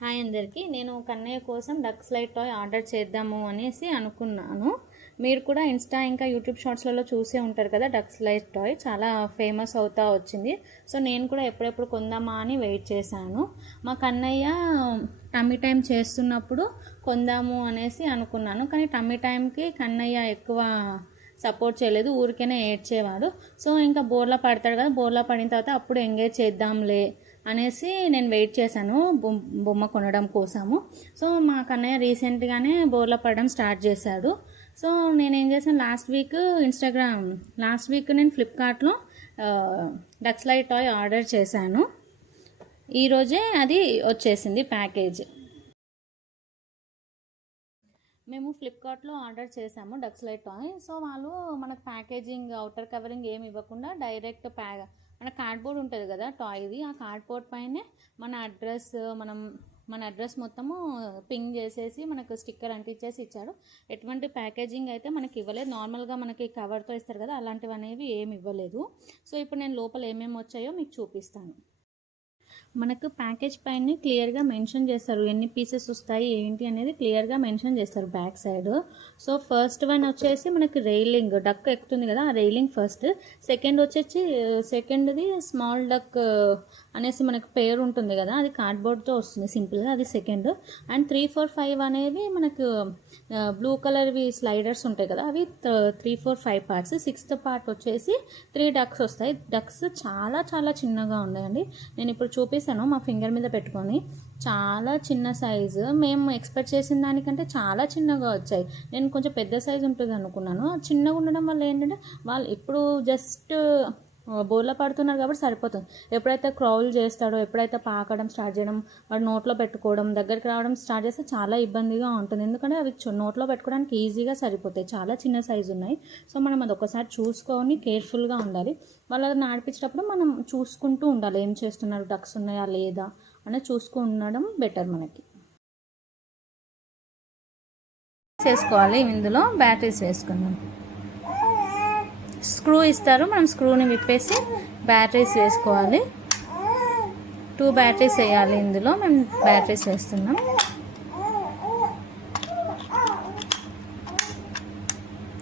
Hi అందరికీ. నేను కన్నయ్య కోసం డక్ స్లైడ్ టాయ్ ఆర్డర్ చేద్దాము అనేసి అనుకున్నాను. మీరు కూడా ఇన్స్టా ఇంకా యూట్యూబ్ షార్ట్స్లలో చూసే ఉంటారు కదా, డక్ స్లైడ్ టాయ్ చాలా ఫేమస్ అవుతా వచ్చింది. సో నేను కూడా ఎప్పుడెప్పుడు కొందామా అని వెయిట్ చేశాను. మా కన్నయ్య టమ్మీ టైం చేస్తున్నప్పుడు కొందాము అనేసి అనుకున్నాను. కానీ టమ్మీ టైంకి కన్నయ్య ఎక్కువ సపోర్ట్ చేయలేదు, ఊరికేనే ఏడ్చేవాడు. సో ఇంకా బోర్లా పడతాడు కదా, బోర్లా పడిన తర్వాత అప్పుడు ఎంగేజ్ చేద్దాంలే అనేసి నేను వెయిట్ చేశాను బొమ్మ కొనడం కోసము. సో మా కన్నయ్య రీసెంట్గానే బోర్లా పడడం స్టార్ట్ చేశాడు. సో నేనేం చేశాను, లాస్ట్ వీక్ నేను ఫ్లిప్కార్ట్లో డక్ స్లైడ్ టాయ్ ఆర్డర్ చేశాను. ఈరోజే అది వచ్చేసింది ప్యాకేజ్. మేము ఫ్లిప్కార్ట్లో ఆర్డర్ చేసాము డక్ స్లైడ్ టాయ్. సో వాళ్ళు మనకు ప్యాకేజింగ్, అవుటర్ కవరింగ్ ఏమి ఇవ్వకుండా డైరెక్ట్ మన కార్డ్బోర్డ్ ఉంటుంది కదా టాయ్ది, ఆ కార్డ్బోర్డ్ పైనే మన అడ్రస్ మొత్తము పింగ్ చేసేసి మనకు స్టిక్కర్ అంటించేసి ఇచ్చాడు. ఎటువంటి ప్యాకేజింగ్ అయితే మనకి ఇవ్వలేదు. నార్మల్గా మనకి కవర్తో ఇస్తారు కదా, అలాంటివి అనేవి ఏమి ఇవ్వలేదు. సో ఇప్పుడు నేను లోపల ఏమేమి వచ్చాయో మీకు చూపిస్తాను. మనకు ప్యాకేజ్ పైన క్లియర్గా మెన్షన్ చేస్తారు, ఎన్ని పీసెస్ వస్తాయి ఏంటి అనేది క్లియర్గా మెన్షన్ చేస్తారు back side. So first one వచ్చేసి మనకి రైలింగ్, డక్ ఎక్కుతుంది కదా ఆ రైలింగ్ ఫస్ట్. సెకండ్ది స్మాల్ డక్ అనేసి మనకు పేరు ఉంటుంది కదా, అది కార్డ్బోర్డ్తో వస్తుంది సింపుల్గా, అది సెకండ్. అండ్ 3, 4, 5 అనేవి మనకు బ్లూ కలర్వి స్లైడర్స్ ఉంటాయి కదా, అవి 3, 4, 5 పార్ట్స్. 6th పార్ట్ వచ్చేసి 3 డక్స్ వస్తాయి. డక్స్ చాలా చాలా చిన్నగా ఉన్నాయండి. నేను ఇప్పుడు చూపిస్తాను మా ఫింగర్ మీద పెట్టుకొని. చాలా చిన్న సైజు, మేము ఎక్స్పెక్ట్ చేసిన దానికంటే చాలా చిన్నగా వచ్చాయి. నేను కొంచెం పెద్ద సైజు ఉంటుంది అనుకున్నాను. చిన్నగా ఉండడం వల్ల ఏంటంటే వాళ్ళు ఇప్పుడు జస్ట్ బోర్లా పడుతున్నారు కాబట్టి సరిపోతుంది. ఎప్పుడైతే క్రౌల్ చేస్తాడో, ఎప్పుడైతే పాకడం స్టార్ట్ చేయడం, వాడు నోట్లో పెట్టుకోవడం, దగ్గరికి రావడం స్టార్ట్ చేస్తే చాలా ఇబ్బందిగా ఉంటుంది. ఎందుకంటే అవి నోట్లో పెట్టుకోవడానికి ఈజీగా సరిపోతాయి, చాలా చిన్న సైజు ఉన్నాయి. సో మనం అది ఒకసారి చూసుకొని కేర్ఫుల్గా ఉండాలి. వాళ్ళని నడిపించేటప్పుడు మనం చూసుకుంటూ ఉండాలి, ఏం చేస్తున్నారు, డక్స్ ఉన్నాయా లేదా అనేది చూసుకుని ఉండడం బెటర్ మనకి. చేసుకోవాలి. ఇందులో బ్యాటరీస్ వేసుకుందాం. స్క్రూ ఇస్తారు, మనం స్క్రూని విప్పేసి బ్యాటరీస్ వేసుకోవాలి. 2 బ్యాటరీస్ వేయాలి. ఇందులో మేము బ్యాటరీస్ వేస్తున్నాం.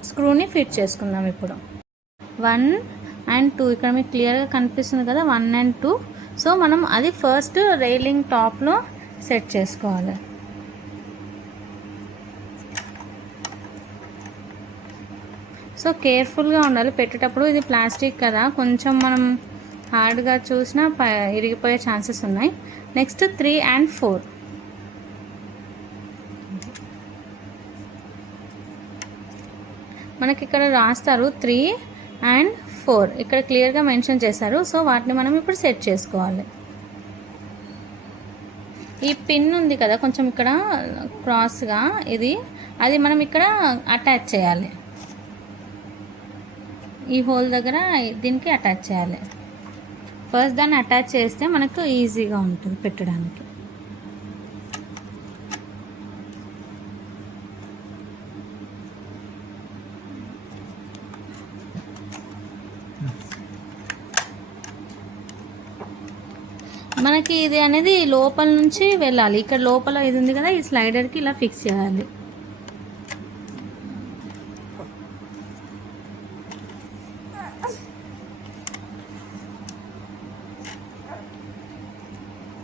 స్క్రూని ఫిట్ చేసుకుందాం ఇప్పుడు. 1 and 2 ఇక్కడ మీకు క్లియర్గా కనిపిస్తుంది కదా, 1 and 2. సో మనం అది ఫస్ట్ రైలింగ్ టాప్లో సెట్ చేసుకోవాలి. సో కేర్ఫుల్గా ఉండాలి పెట్టేటప్పుడు. ఇది ప్లాస్టిక్ కదా, కొంచెం మనం హార్డ్గా చూసినా ఇరిగిపోయే ఛాన్సెస్ ఉన్నాయి. Next 3 and 4. మనకి ఇక్కడ రాస్తారు 3 and 4, ఇక్కడ క్లియర్గా మెన్షన్ చేశారు. సో వాటిని మనం ఇప్పుడు సెట్ చేసుకోవాలి. ఈ పిన్ ఉంది కదా కొంచెం ఇక్కడ క్రాస్గా, అది మనం ఇక్కడ అటాచ్ చేయాలి. ఈ హోల్ దగ్గర దీనికి అటాచ్ చేయాలి. ఫస్ట్ దాన్ని అటాచ్ చేస్తే మనకు ఈజీగా ఉంటుంది పెట్టడానికి. మనకి ఇది అనేది లోపల నుంచి వెళ్ళాలి. ఇక్కడ లోపల ఇది ఉంది కదా, ఈ స్లైడర్కి ఇలా ఫిక్స్ చేయాలి.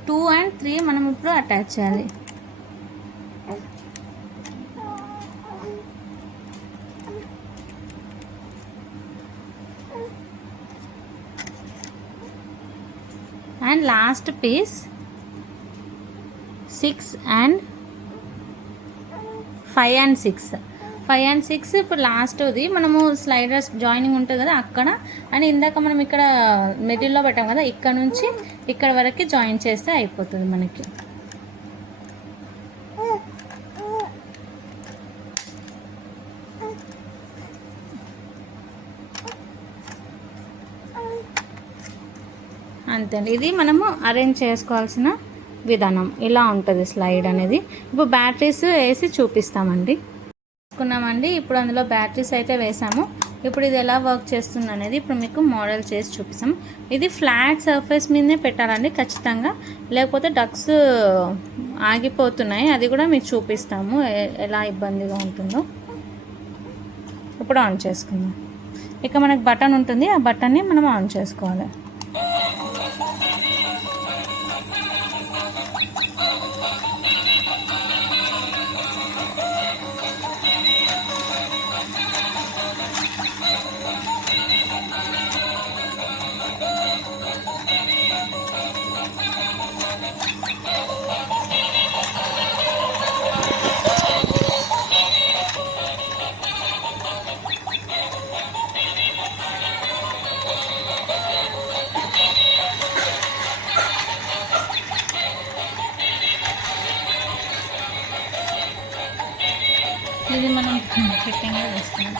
టూ అండ్ 3 మనం ఇప్పుడు అటాచ్ చేయాలి. And last piece 6 and 5 and 6 ఇప్పుడు లాస్ట్ది మనము స్లైడర్స్ జాయినింగ్ ఉంటుంది కదా అక్కడ, అని ఇందాక మనం ఇక్కడ మిడిల్లో పెట్టాం కదా, ఇక్కడ నుంచి ఇక్కడ వరకు జాయిన్ చేస్తే అయిపోతుంది మనకి. అంతే అండి, ఇది మనము అరేంజ్ చేసుకోవాల్సిన విధానం. ఇలా ఉంటుంది స్లైడ్ అనేది. ఇప్పుడు బ్యాటరీస్ వేసి చూపిస్తామండి. ఇప్పుడు అందులో బ్యాటరీస్ అయితే వేసాము. ఇప్పుడు ఇది ఎలా వర్క్ చేస్తుంది అనేది ఇప్పుడు మీకు మోడల్ చేసి చూపిస్తాం. ఇది ఫ్లాట్ సర్ఫేస్ మీదనే పెట్టాలండి ఖచ్చితంగా, లేకపోతే డక్స్ ఆగిపోతున్నాయి. అది కూడా మీకు చూపిస్తాము ఎలా ఇబ్బందిగా ఉంటుందో. ఇప్పుడు ఆన్ చేసుకుందాం. ఇక మనకు బటన్ ఉంటుంది, ఆ బటన్ని మనం ఆన్ చేసుకోవాలి. ఇది మనం ఫిట్టింగ్గా వేస్తున్నాం.